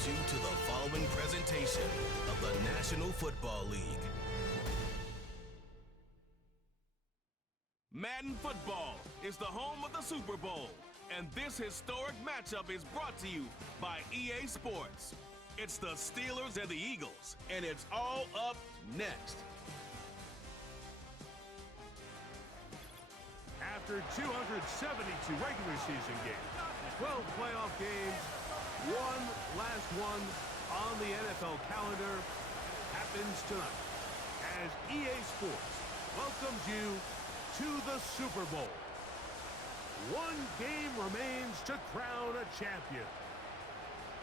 welcomes you to the following presentation of the National Football League. Madden Football is the home of the Super Bowl, and this historic matchup is brought to you by EA Sports. It's the Steelers and the Eagles, and it's all up next. After 272 regular season games, 12 playoff games, one last one on the NFL calendar happens tonight as EA Sports welcomes you to the Super Bowl. One game remains to crown a champion.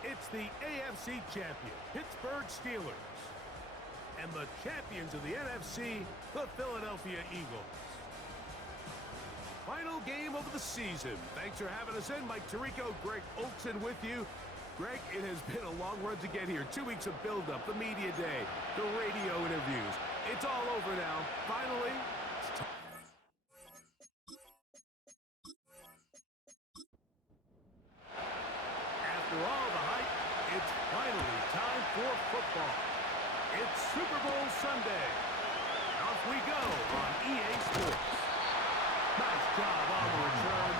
It's the AFC champion, Pittsburgh Steelers, and the champions of the NFC, the Philadelphia Eagles. Final game of the season. Thanks for having us in. Mike Tirico, Greg Olson with you. Greg, it has been a long run to get here. 2 weeks of build-up, the media day, the radio interviews. It's all over now. Finally, it's time. After all the hype, it's finally time for football. It's Super Bowl Sunday. Off we go on EA Sports. Nice job on the return.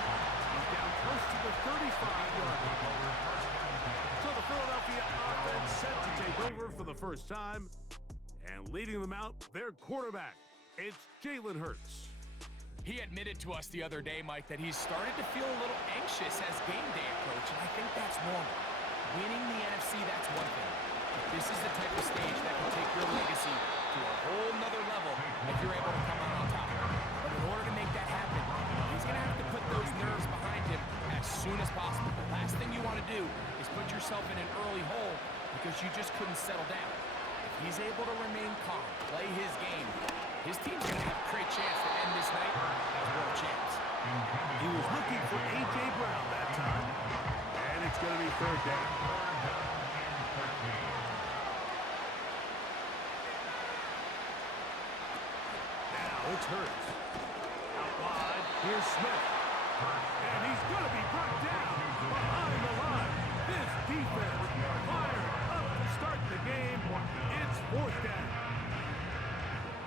He's down close to the 35-yard line. So the Philadelphia offense set to take over for the first time. And leading them out, their quarterback. It's Jalen Hurts. He admitted to us the other day, Mike, that he's started to feel a little anxious as game day approaches, and I think that's normal. Winning the NFC, that's one thing. But this is the type of stage that can take your legacy to a whole nother level if you're able to come out on top. But in order to make that happen, he's going to have to put those nerves behind him as soon as possible. The last thing you want to do is put yourself in an early hole because you just couldn't settle down. If he's able to remain calm, play his game, his team's going to have a great chance to end this night as world champs. He was looking for A.J. Brown that time, and it's going to be third down. Now it's Hurts. Out wide, here's Smith. And he's going to be brought down behind the line. This defense fired up to start the game. It's fourth down.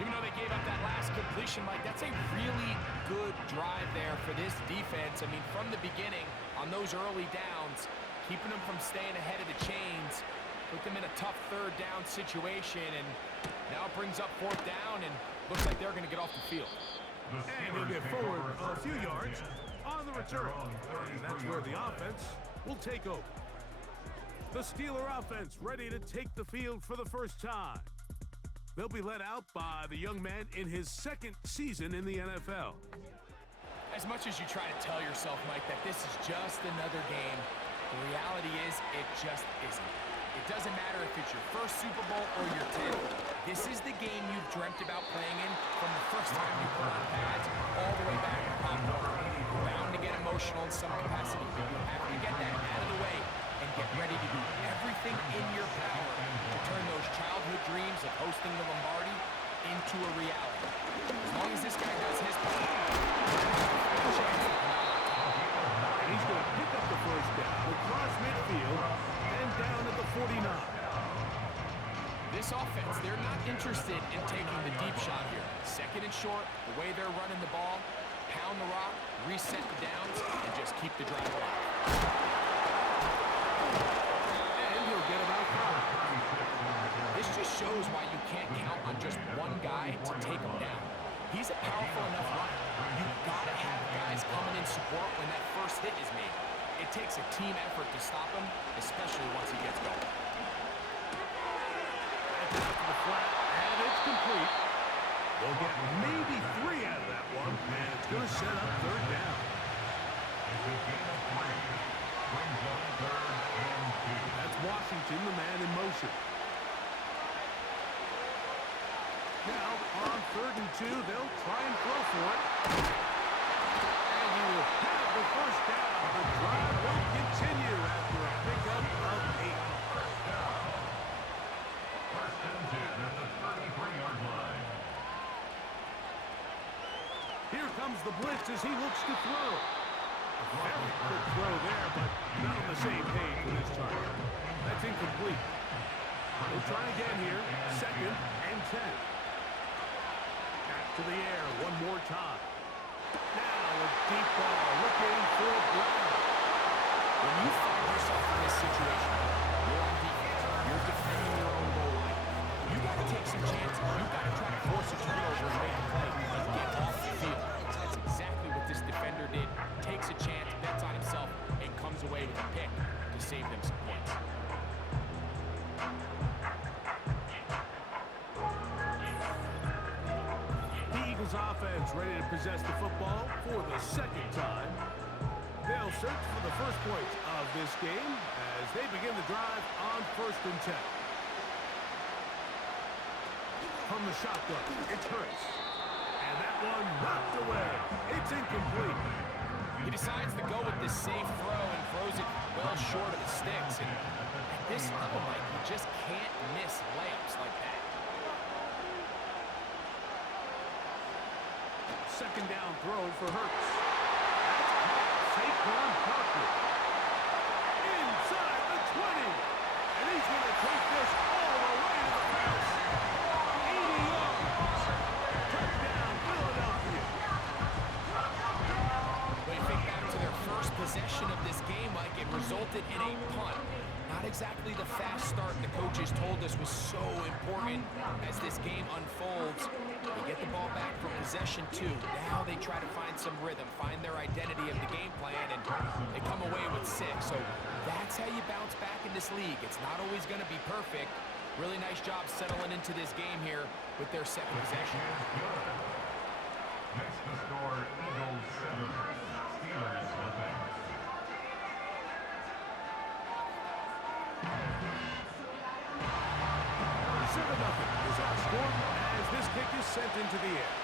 Even though they gave up that last completion, Mike, that's a really good drive there for this defense. I mean, from the beginning, on those early downs, keeping them from staying ahead of the chains, put them in a tough third down situation, and now it brings up fourth down, and looks like they're going to get off the field. And he'll get forward a few yards on the return. And that's where the offense will take over. The Steeler offense ready to take the field for the first time. They'll be led out by the young man in his second season in the NFL. As much as you try to tell yourself, Mike, that this is just another game, the reality is it just isn't. It doesn't matter if it's your first Super Bowl or your 10th. This is the game you've dreamt about playing in from the first time you put on pads all the way back in Pop Warner. You're bound to get emotional in some capacity, but you have to get that out of the way and get ready to do everything in your power to turn those childhood dreams of hosting the Lombardi into a reality. As long as this guy does his part, there's a chance to come out on top. And he's going to pick up the first down across midfield and down at the 49. This offense, they're not interested in taking the deep shot here. Second and short, the way they're running the ball, pound the rock, reset the downs, and just keep the drive alive. And he'll get about 5. This just shows why you can't count on just one guy to take him down. He's a powerful enough runner. You've got to have guys coming in support when that first hit is made. It takes a team effort to stop him, especially once he gets going. Out to the flat, and it's complete. They'll get maybe 3 out of that one, and it's going to set up third down. That's Washington, the man in motion. Now, on 3rd and 2, they'll try and throw for it. And he will have the first down. The drive will continue after a pickup of 8. First and 10 at the 33-yard line. Here comes the blitz as he looks to throw. A very good throw there, but not on the same page with his target. That's incomplete. We'll try again here. 2nd and 10. Back to the air one more time. Now a deep ball looking for Brown. When you find yourself in this situation, you're on defense, you're defending your own goal line. You got to take some chances. You got to try to force a turnover and make a play and get off the field. That's exactly what this defender did. Takes a chance, bets on himself, and comes away with a pick to save them some points. The Eagles offense ready to possess the football for the 2nd time. They'll search for the first points of this game as they begin the drive on 1st and 10. From the shotgun, it's Hurts. And that one knocked away. It's incomplete. He decides to go with this safe throw and throws it well short of the sticks. And at this level, Mike, you just can't miss layups like that. 2nd down throw for Hurts. Saquon Barkley. Inside the 20. And he's going to take this all the way to the house. 80 yards. Touchdown, Philadelphia. When you think back to their first possession of this game, Mike, it resulted in a punt. Not exactly the fast start the coaches told us was so important as this game unfolds. They get the ball back from possession 2. Now they try to find some rhythm, find their identity of the game plan, and they come away with 6. So that's how you bounce back in this league. It's not always going to be perfect. Really nice job settling into this game here with their 2nd possession. Next to score, Eagles 7, Steelers nothing. 7-0 is our score as this kick is sent into the air.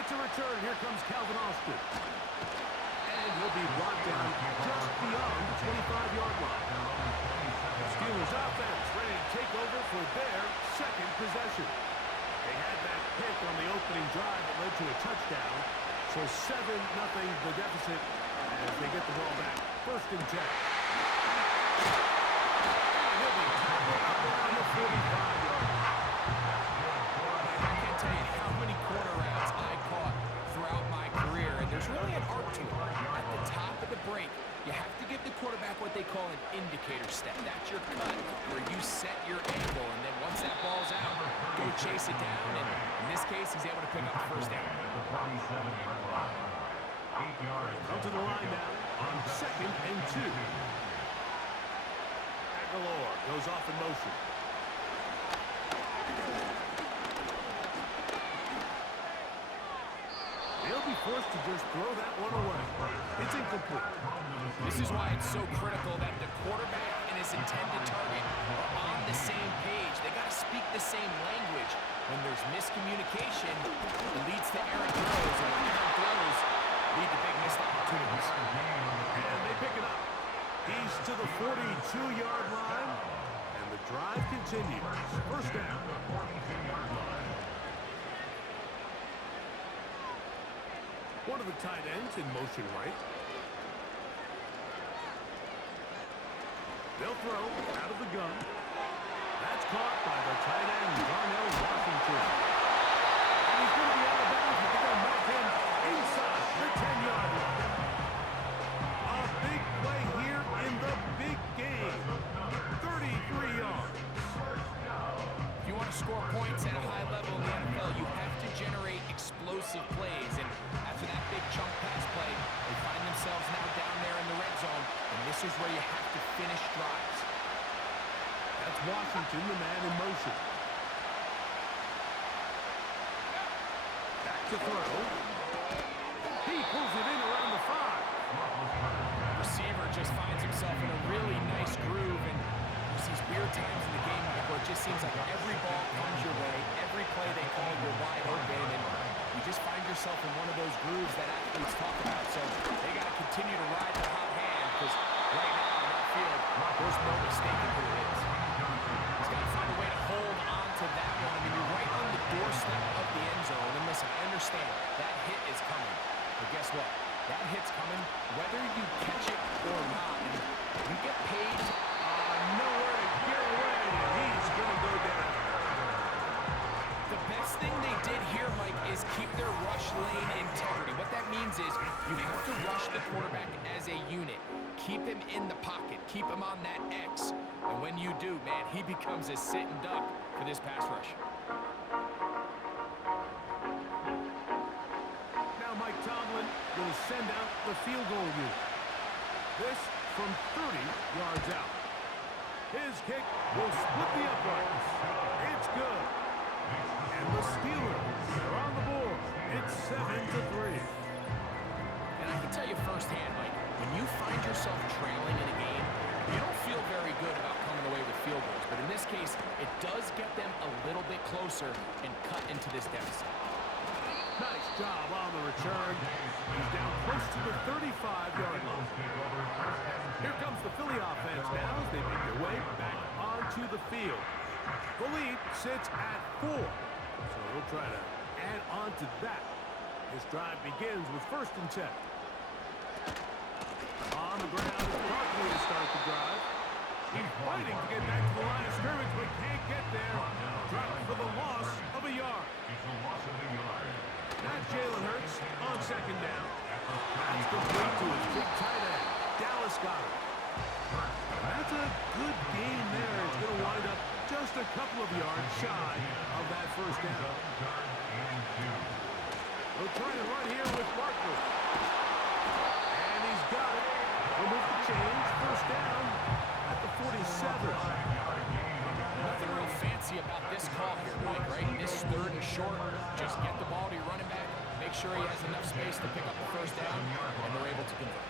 It's a return. Here comes Calvin Austin. And he'll be brought down just beyond the 25-yard line. The Steelers offense ready to take over for their 2nd possession. They had that pick on the opening drive that led to a touchdown. So 7-0 the deficit as they get the ball back. 1st and 10. Around the 45-yard line. I can't tell you how many corner routes I caught throughout my career, and there's really an art to it. At the top of the break, you have to give the quarterback what they call an indicator step. That's your cut, where you set your angle, and then once that ball's out, go chase it down, and in this case, he's able to pick up the 1st down. Come to the line now on 2nd and 2. Aguilar goes off in motion. They'll be forced to just throw that one away. It's incomplete. This is why it's so critical that the quarterback and his intended target are on the same page. They got to speak the same language. When there's miscommunication, it leads to errant throws, and when errant throws lead to big missed opportunities. And they pick it up. He's to the 42-yard line, and the drive continues. 1st down. One of the tight ends in motion right. They'll throw out of the gun. That's caught by the tight end, Darnell Washington. And he's going to be out of bounds, but they're going to mark him inside the 10-yard line. A big play here in the big game. 33 yards. If you want to score points at a high level in the NFL, you have to generate explosive plays. And after that big chunk pass play, they find themselves now down there in the red zone. And this is where you have to finish drives. That's Washington, the man in motion. Back to throw. He pulls it in around the 5. Receiver just finds himself in a really nice groove, and there's these weird times in the game where it just seems like every ball comes your way, every play they call you're wide open, and you just find yourself in one of those grooves that athletes talk about. So they got to continue to ride the hot hand, because right now in that field, there's no mistaking who it is. He's got to find a way to hold on to that one. I mean, you're right on the doorstep of the end zone, and listen, I understand that hit is coming, but guess what? That hit's coming whether you catch it or not. And you get paid. Nowhere to get away, and he's going to go down. The best thing they did here, Mike, is keep their rush lane integrity. What that means is you have to rush the quarterback as a unit. Keep him in the pocket. Keep him on that X. And when you do, man, he becomes a sitting duck for this pass rush. Now Mike Tomlin will send out the field goal unit. This from 30 yards out. His kick will split the uprights. It's good. And the Steelers are on the board. It's 7-3. And I can tell you firsthand, Mike, when you find yourself trailing in a game, you don't feel very good about coming away with field goals. But in this case, it does get them a little bit closer and cut into this deficit. Nice job on the return. He's down close to the 35-yard line. Here comes the Philly offense now as they make their way back onto the field. The lead sits at 4. So we'll try to add on to that. This drive begins with 1st and 10. On the ground is Barkley to start the drive. He's fighting to get back to the line of scrimmage, but can't get there. Dropped for the loss of a yard. Not Jalen Hurts on 2nd down. That's complete to his big tight end, Dallas Goedert. That's a good gain there. It's going to wind up just a couple of yards shy of that 1st down. They'll try to run here with Barkley. And he's got it. He'll move the change. 1st down at the 47. Nothing real fancy about this call here, Mike, right? This 3rd and short, just get the ball to your running back, make sure he has enough space to pick up the 1st down, and they're able to convert.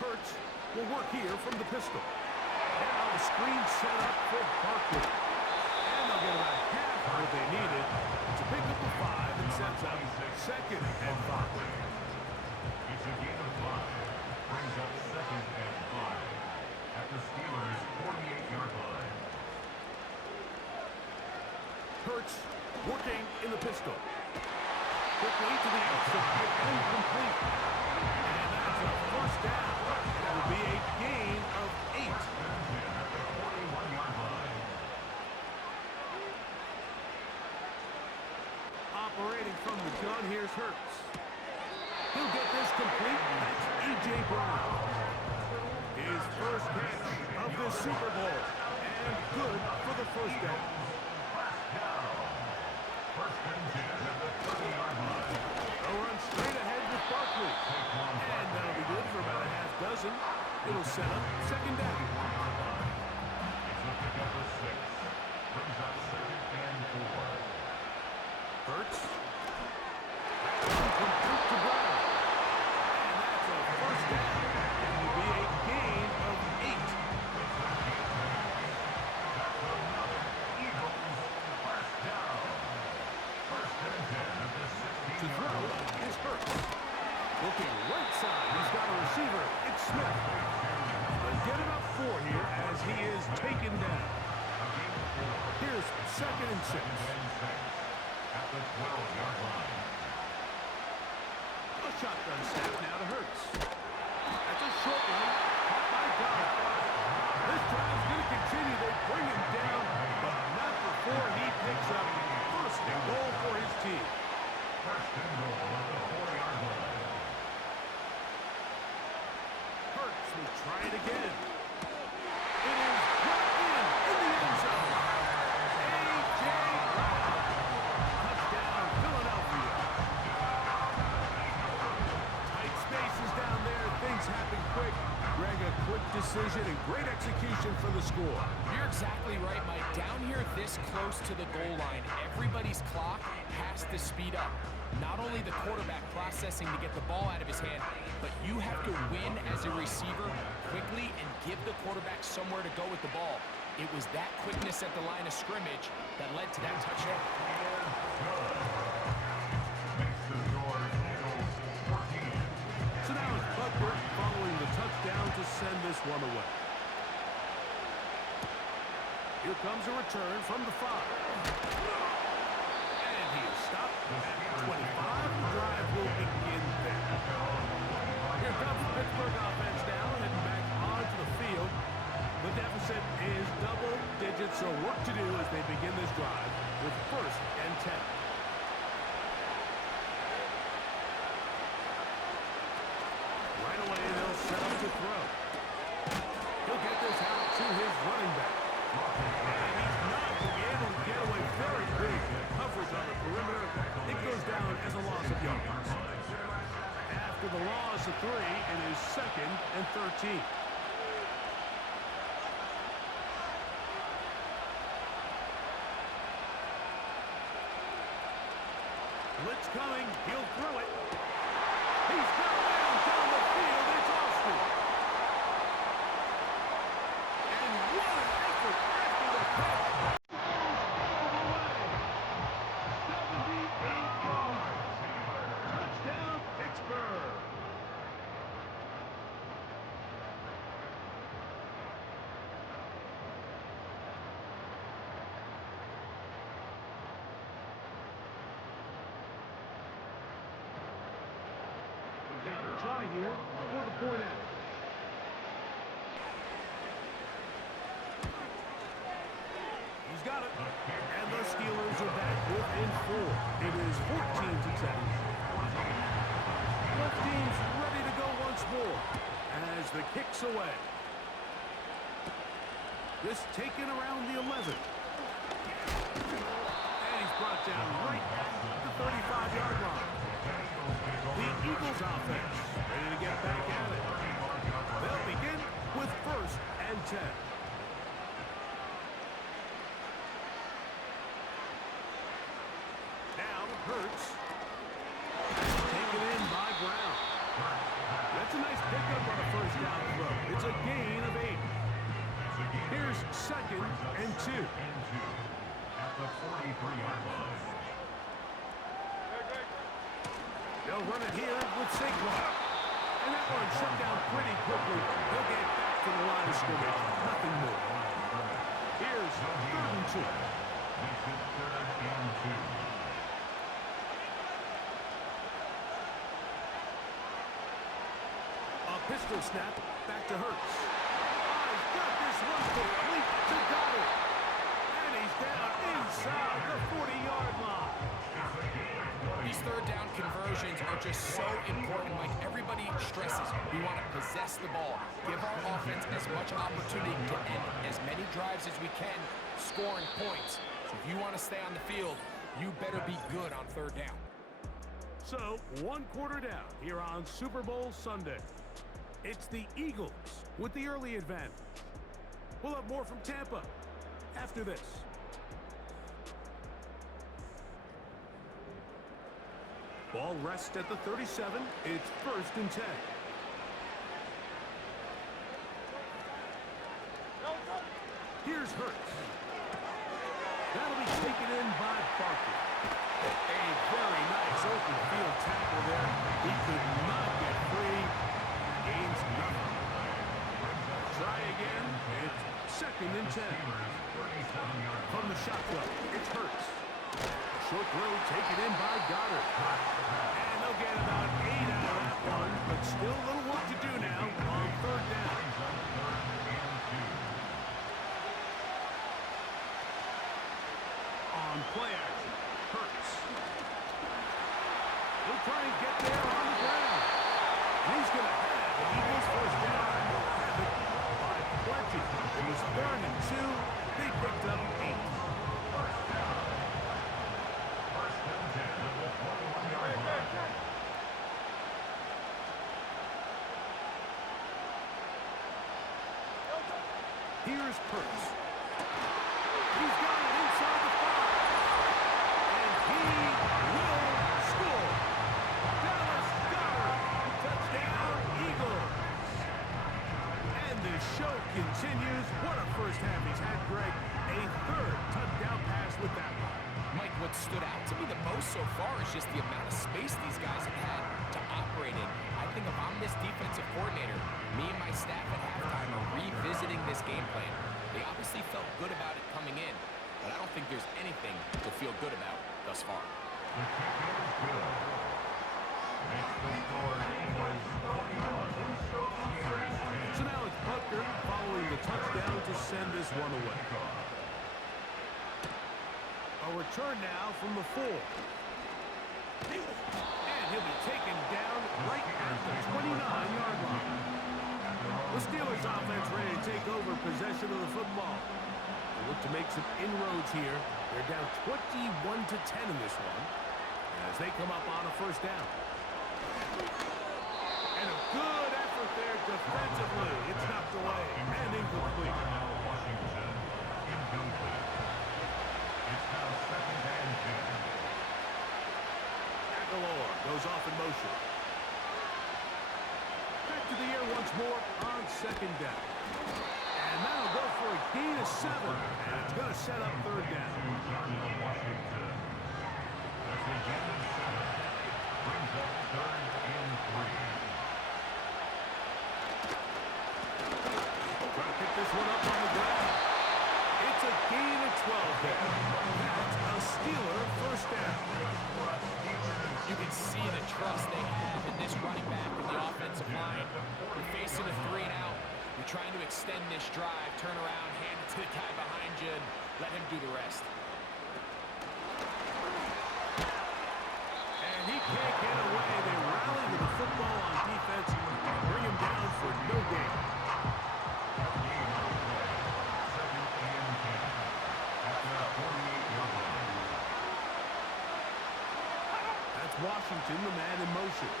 Hurts will work here from the pistol. Now the screen set up for Barkley. And they'll get about half of what they needed to pick up the 5 and sets up 2nd and 5. It's a gain of 5. Brings up 2nd and 5 at the Steelers' 48-yard line. Hurts working in the pistol. Quickly to the outside and complete. And that's a 1st down. That will be a gain of 8. At the 41-yard line. Operating from the gun, here's Hurts. He'll get this complete. That's A.J. Brown. His 1st catch of the Super Bowl. And good for the 1st down. They'll run straight ahead with Barkley. And that'll be good for about a half dozen. It'll set up 2nd down. It's a pickup of 6. Brings up 2nd and 4. Hurts. Complete to Brown. And that's a 1st down. It will be a gain of 8. To throw is Hurts. Looking right side, he's got a receiver. It's Smith. But get about 4 here as he is taken down. Here's 2nd and 6. At the 12-yard line. A shotgun snap now to Hurts. That's a short one. Caught by Goddard. This drive's going to continue. They bring him down, but not before he picks up 1st and goal for his team. 1st and goal at the 4-yard line. Hurts will try it again. It is brought in the end zone. A.J. Brown. Touchdown, Philadelphia. Tight spaces down there. Things happen quick. Greg, a quick decision and great execution for the score. You're exactly right, Mike. Down here this close to the goal line, everybody's clock has to speed up. Not only the quarterback processing to get the ball out of his hand, but you have to win as a receiver quickly and give the quarterback somewhere to go with the ball. It was that quickness at the line of scrimmage that led to that touchdown. Makes the score Eagles 14. So now it's Butker following the touchdown to send this one away. Here comes a return from the 5. And he is stopped at 25. The drive will begin there. minutes of work to do as they begin this drive with 1st and 10. Right away, they'll set up to throw. He'll get this out to his running back. And he's not going to be able to get away very big coverage on the perimeter. It goes down as a loss of yards. After the loss of 3, it is 2nd and 13. Blitz coming. He'll throw it. He's got a man down the field. It's Austin. And what an effort after the catch. 78 yards. Touchdown, Pittsburgh. Try here for the point out. He's got it. And the Steelers are back within 4. It is 14-10. Both teams ready to go once more as the kick's away. This taken around the 11. And he's brought down right at the 35-yard line. The Eagles offense ready to get back at it. They'll begin with 1st and 10. Now Hurts. Taken in by Brown. That's a nice pickup on a 1st down throw. It's a gain of 8. Here's 2nd and 2. At the 43-yard line. They'll run it here with Saquon. And that one shut down pretty quickly. He'll get back to the line of scrimmage. Nothing more. Here's 3rd and 2. Makes it 3rd and 2. A pistol snap back to Hurts. I've got this one complete to Goddard. And he's down inside the 40-yard line. These 3rd down conversions are just so important, Mike. Everybody stresses we want to possess the ball, give our offense as much opportunity to end as many drives as we can, scoring points. So if you want to stay on the field, you better be good on 3rd down. So, 1 quarter down here on Super Bowl Sunday. It's the Eagles with the early advantage. We'll have more from Tampa after this. Ball rests at the 37. It's 1st and 10. Here's Hurts. That'll be taken in by Barkley. A very nice open field tackle there. He could not get free. Gains nothing. Try again. It's 2nd and 10. From the shotgun, it's Hurts. Short throw taken in by Goddard. And they'll get about 8 out of that one, but still a little work to do now on 3rd down. On play action, Hurts. He'll try and get there on the ground. He's going to have the Eagles 1st down. Have it by plenty. It was 3rd and 2. They picked up 8. Here's Hurts. He's got it inside the 5. And he will score. Dallas Goedert. Touchdown, Eagles. And the show continues. What a 1st half he's had, Greg. A 3rd touchdown pass with that one. Mike, what stood out to me the most so far is just the amount of space these guys have had to operate in. I think if I'm this defensive coordinator, me and my staff at halftime are revisiting this game plan. They obviously felt good about it coming in, but I don't think there's anything to feel good about thus far. The kick is good. Makes the score Eagles 41. So now it's Butker following the touchdown to send this one away. They'll return now from the 4. And he'll be taken down right at the 29-yard line. The Steelers offense ready to take over possession of the football. They look to make some inroads here. They're down 21-10 in this one as they come up on a first down. And a good effort there defensively. It's knocked away and incomplete. Washington, incomplete. It's now 2nd and 10. Aguilar goes off in motion. Back to the air once more on 2nd down. And that'll go for a gain of 7. And it's going to set up 3rd down. Washington. That's a gain of 7. Brings up 3rd and 3. Trying to pick this one up on the ground. It's a gain of 12 there. That's a Steeler first down. You can see the trust they have in this running back in the offensive line. You're facing a 3 and out. You're trying to extend this drive, turn around, hand it to the guy behind you, and let him do the rest. And he can't get away. They rally with the football on defense and bring him down for no gain. That's Washington, the man in motion.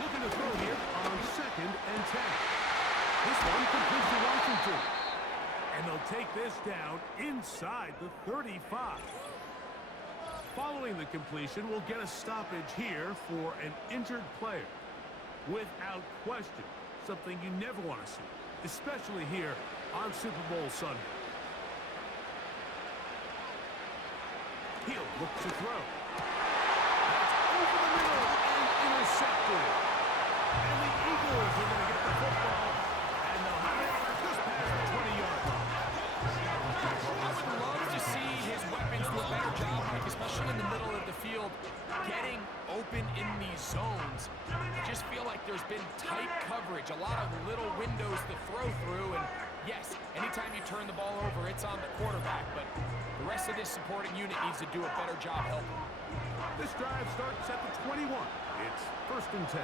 Looking to throw here on 2nd and 10. This one completes to Washington. And they'll take this down inside the 35. Following the completion, we'll get a stoppage here for an injured player. Without question, something you never want to see, especially here on Super Bowl Sunday. He'll look to throw. That's over the middle and intercepted. And the Eagles are going to get the football, and they'll have it just past the 20-yard line. I would love to see his weapons do a better job, Mike, especially in the middle of the field, getting open in these zones. I just feel like there's been tight coverage, a lot of little windows to throw through, and yes, anytime you turn the ball over, it's on the quarterback, but the rest of this supporting unit needs to do a better job helping. This drive starts at the 21. It's 1st and 10.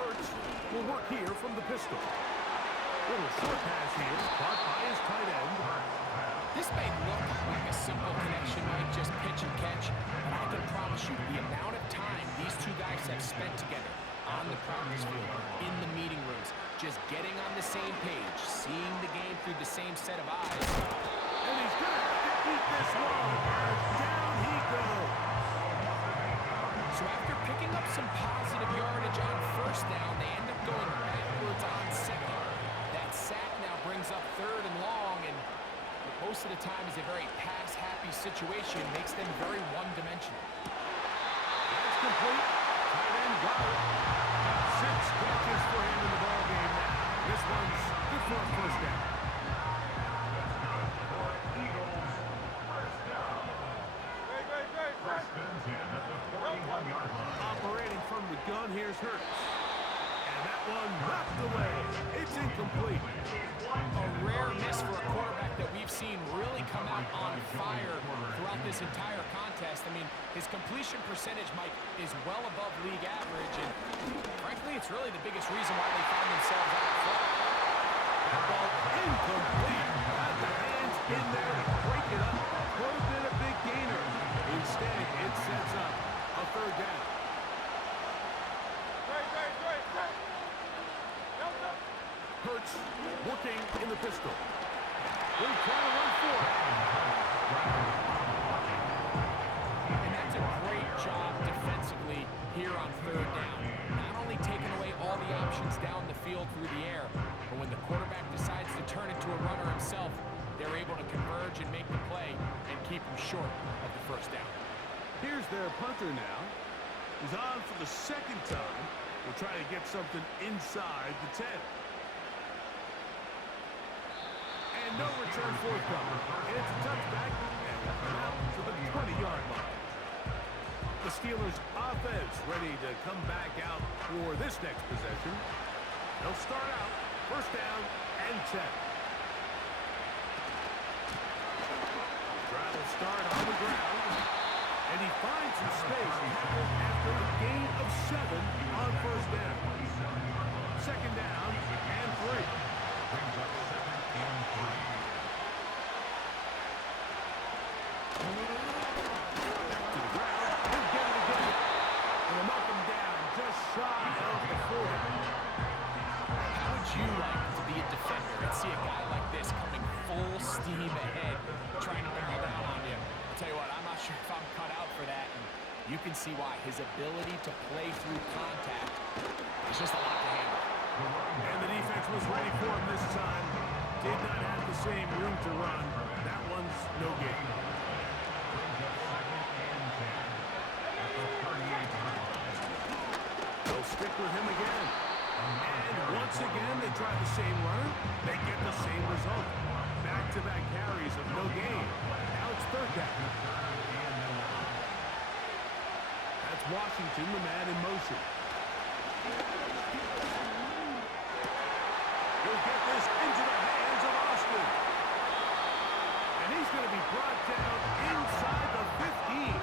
Hurts will work here from the pistol. Little short pass here, caught by his tight end. This may look like a simple connection, Mike, just pitch and catch, but I can promise you the amount of time these two guys have spent together on the practice field, in the meeting rooms, just getting on the same page, seeing the game through the same set of eyes. And he's going to have to eat this one. Down he goes. So after picking up some positive yardage on 1st down, they end up going backwards on 2nd. That sack now brings up 3rd and long, and most of the time is a very pass-happy situation, makes them very one-dimensional. That's complete. Tight end got it. 6 catches for him in the ballgame now. This one's good for a first down. Operating from the gun, here's Hurts. And that one knocked away. It's incomplete. A rare miss for a quarterback that we've seen really come out on fire throughout this entire contest. I mean, his completion percentage, Mike, is well above league average, and frankly, it's really the biggest reason why they found themselves out front. That ball incomplete. Got the hands in there to break it up. Could have been a big gainer. Instead, it sets up a 3rd down. Hurts working in the pistol. Will try to run for it. And that's a great job defensively here on 3rd down. Not only taking away all the options down the field through the air, but when the quarterback decides to turn it to a runner himself, they're able to converge and make the play and keep him short of the 1st down. Here's their punter now. He's on for the 2nd time. We'll try to get something inside the 10. And no return forthcoming. It's a touchback, and we'll come out to the 20-yard line. The Steelers' offense ready to come back out for this next possession. They'll start out. First down and 10. Try to start on the ground. And he finds some space after a gain of 7 on first down. Second down and 3. Brings up second and 3. To the ground. He'll get it again. And they'll knock him down just shy of the 40. How would you like to be a defender and see a guy like this coming full steam ahead, trying to barrel down on you? I'll tell you what, I'm not sure if I'm cut out for that. And you can see why. His ability to play through contact is just a lot to handle. And the defense was ready for him this time. Did not have the same room to run. That one's no gain. They'll stick with him again. And once again, they try the same run. They get the same result. Back-to-back carries of no gain. Now it's third down. That's Washington, the man in motion. He'll get this into the hands of Austin. And he's going to be brought down inside the 15.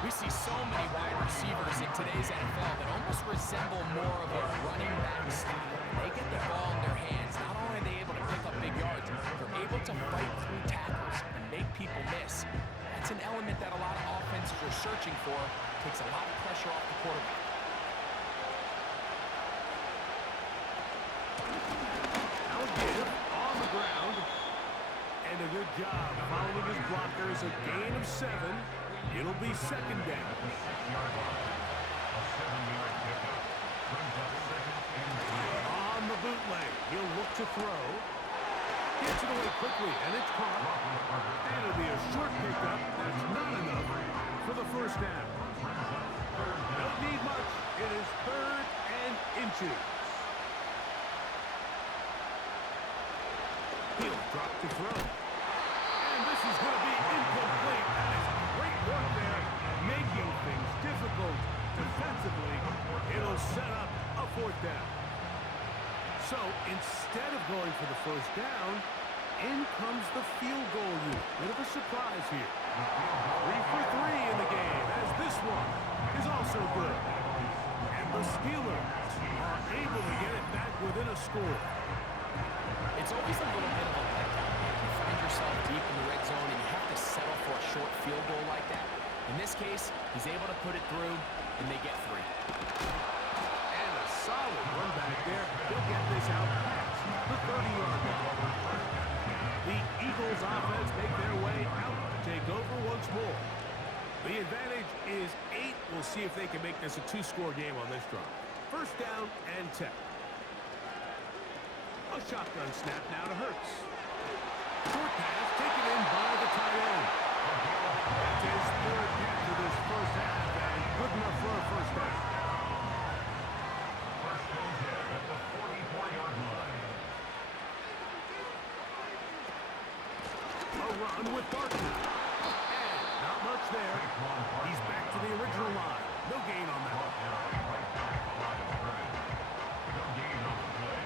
We see so many wide receivers in today's NFL that almost resemble more of a running back style. They get the ball in their hands. Not only are they able to pick up big yards, they're able to fight through tackles and make people miss. That's an element that a lot of offenses are searching for. Takes a lot of pressure off the quarterback. Now give on the ground. And a good job following his blockers. A gain of 7. It'll be second down. On the bootleg, he'll look to throw. Gets it away quickly, and it's caught. And it'll be a short pickup. That's not enough for the first down. Don't need much. It is third and inches. He'll drop to throw. And this is going to be incomplete. That is great work there, making things difficult defensively. It'll set up a fourth down. So instead of going for the first down, in comes the field goal unit. Bit of a surprise here. 3 for 3 in the game, as this one is also good. And the Steelers are able to get it back within a score. It's always a little bit of a letdown. You find yourself deep in the red zone and you have to settle for a short field goal like that. In this case, he's able to put it through, and they get 3. And a solid run back there. He'll get this out past the 30-yard line. The Eagles offense make their way out to take over once more. The advantage is 8. We'll see if they can make this a 2-score game on this drive. First down and 10. A shotgun snap now to Hurts. Short pass taken in by the tight end. That's his third catch of this first half, and good enough for a first down. First and 10 at the 44-yard line. A run with Barton. And not much there. He's back to the original line. No gain on that. No gain on the play.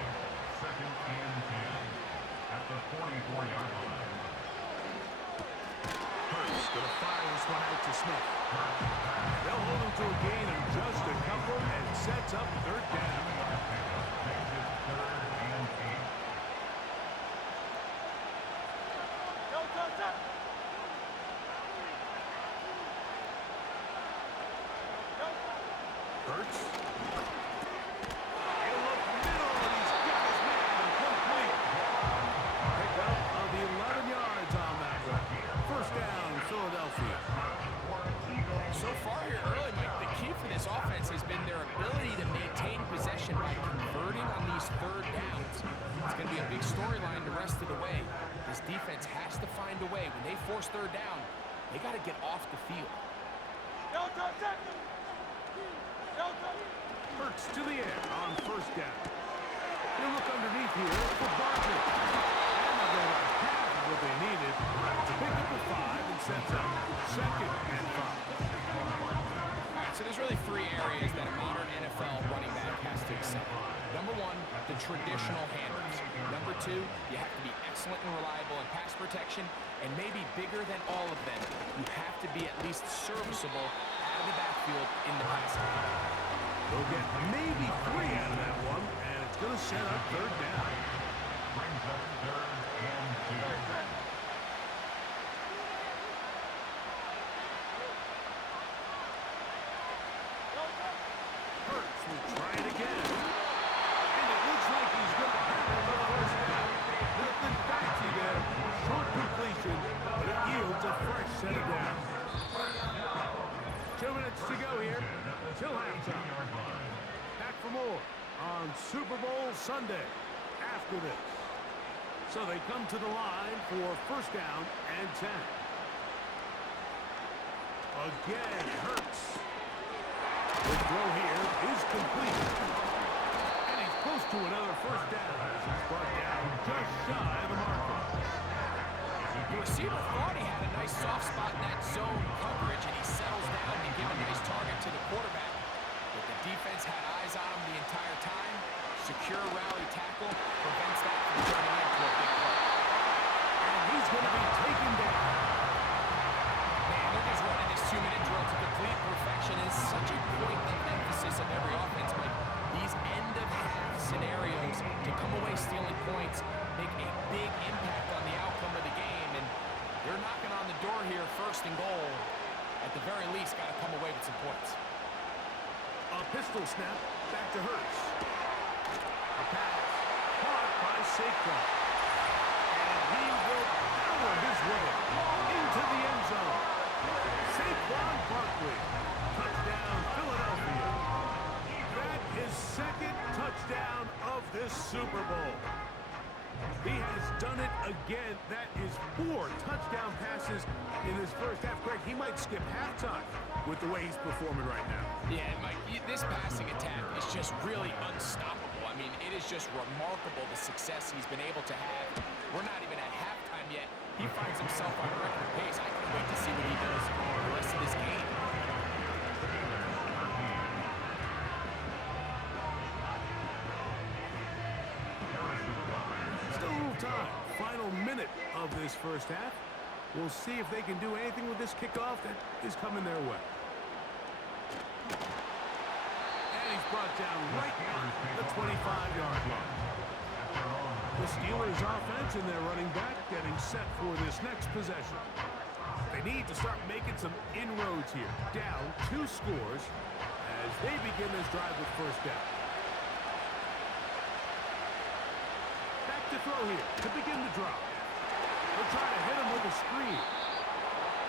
Second and 10 at the 44-yard line. Hurts going to fire this one out to Smith. They'll hold him to a gain of just a couple and sets up third down. Makes it third and 8. Hurts. He'll look middle, and he's got his man complete. Pick up of the 11 yards on that one. First down, Philadelphia. So far here early, Mike, the key for this offense has been their ability to maintain possession by converting on these third downs. It's going to be a big storyline the rest of the way. This defense has to find a way. When they force third down, they got to get off the field. Hurts to the air on first down. He'll look underneath here for Barkley. And they'll go about half of what they needed to pick up the 5 and sets up second and 5. All right, so there's really 3 areas that a modern NFL running back has to excel. Number one, the traditional handles. Number two, you have to be excellent and reliable in pass protection, and maybe bigger than all of them, you have to be at least serviceable out of the backfield in the passing game. They'll get maybe 3 out of that one, and it's going to set up third down. Brings up third and 2. Try it again. And it looks like he's going to have it for the first down. Nothing fancy there. Short completion, but it yields a fresh set of downs. 2 minutes to go here till halftime. Back for more on Super Bowl Sunday after this. So they come to the line for first down and 10. Again, Hurts. The throw here is complete. And he's close to another first down as he's brought down just shy of the marker. The receiver thought he had a nice soft spot in that zone coverage, and he settles down to give a nice target to the quarterback. But the defense had eyes on him the entire time. Secure rally tackle prevents that from turning into a big play. And he's going to be taken down. Man, they're just running this 2-minute drill to complete perfection. Is such a point of emphasis of every offense, but these end-of-half scenarios to come away stealing points make a big impact on the outcome of the game, and they're knocking on the door here, first and goal. At the very least, got to come away with some points. A pistol snap back to Hurts. A pass caught by Saquon. And he will power his way into the end zone. Saquon Barkley. Touchdown, Philadelphia. That is second touchdown of this Super Bowl. He has done it again. That is 4 touchdown passes in his first half. Greg, he might skip halftime with the way he's performing right now. Yeah, Mike, this passing attack is just really unstoppable. I mean, it is just remarkable the success he's been able to have. We're not even at halftime yet. He finds himself on record pace. I can't wait to see what he does the rest of this game. Still a little time. Final minute of this first half. We'll see if they can do anything with this kickoff that is coming their way. And he's brought down right at the 25-yard line. The Steelers offense and their running back getting set for this next possession. They need to start making some inroads here. Down 2 scores as they begin this drive with first down. Back to throw here to begin the drop. They'll try to hit him with a screen.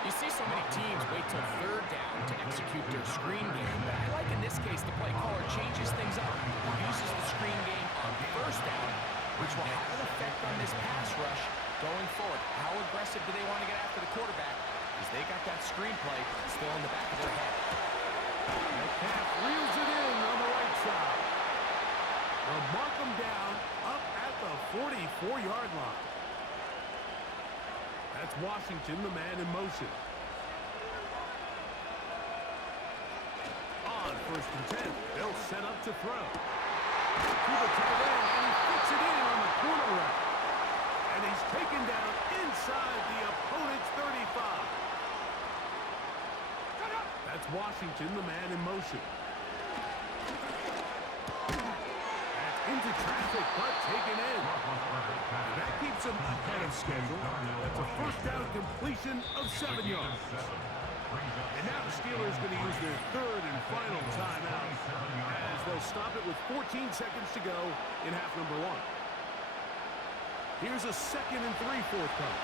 You see so many teams wait till third down to execute their screen game, but I like in this case the play caller changes things up. He uses the screen game on first down, which will have an effect on this pass rush going forward. How aggressive do they want to get after the quarterback? Because they got that screen play still in the back of their head. Metcalf reels it in on the right side. They'll mark him down up at the 44-yard line. That's Washington, the man in motion. On first and 10, they'll set up to throw. To the tight end, and he fits it in on the corner route. And he's taken down inside the opponent's 35. That's Washington, the man in motion. That's into traffic, but taken in. That keeps him ahead of schedule. That's a first down completion of 7 yards. And now the Steelers going to use their third and final timeout as they'll stop it with 14 seconds to go in half number 1. Here's a 2nd and 3 forthcoming.